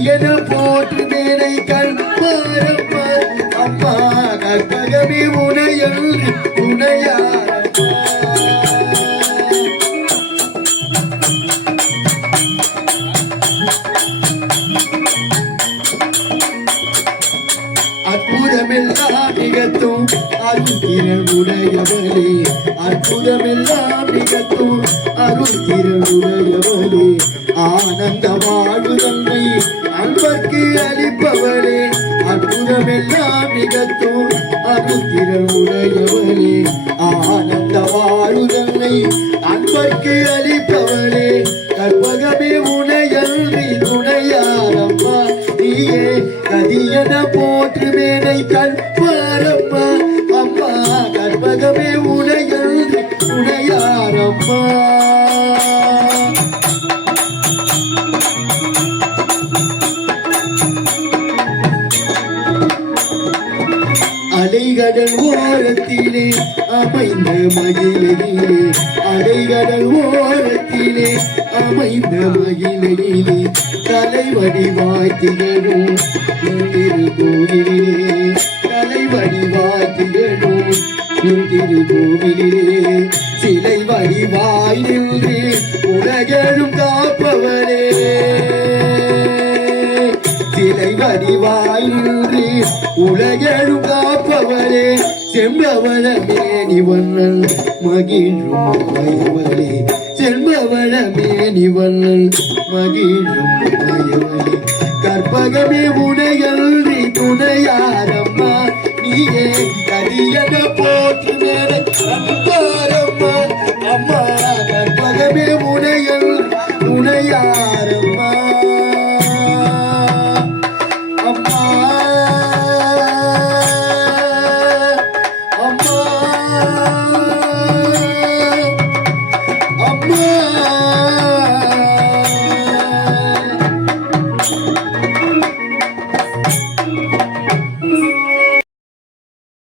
கதியன போற்று மேனை கண்பாரம்மா அம்மா கற்பகமே உனையல் துணையாரம்மா அற்புதமெல்லாம் நிகழ்த்தும் அருள்திரள் உடையவளே அற்புதமெல்லாம் நிகழ்த்தும் அருள்திரள் உடையவளே ஆனந்த வாழ்வு தன்னை அன்பர்க்கு அளிப்பவளே அற்புதமெல்லாம் நிகழ்த்தும் அருள்திரள் உடையவளே ஆனந்த வாழ்வு தன்னை அன்பர்க்கு அளிப்பவளே கற்பகமே உனையன்றி துணையாரம்மா நீயே கதியன போற்று மேனை கண்பாரம்மா அம்மா கற்பகமே உனையன்றி துணையாரம்மா அலைகடல் ஓரத்திலே அமைந்த மகிழிலே அலைகடல் ஓரத்திலே அமைந்த மகிழிலே தலைவடிவாய் திகழும் திருக்கோவிலே தலைவடிவாய் திகழும் திருக்கோவிலே சிலை வடிவாய் நின்று உலகெழும் காப்பவரே சிலை வடிவாய் நின்று உலகெழும் காப்பவரே செம்பவளமே நிவண்ணல் மகிழும் மயவரே செம்பவளமே நிவண்ணல் மகிழும் மயவரே கற்பகமே உனையன்றி துணையாரம்மா நீயே கதியன போற்று மேலை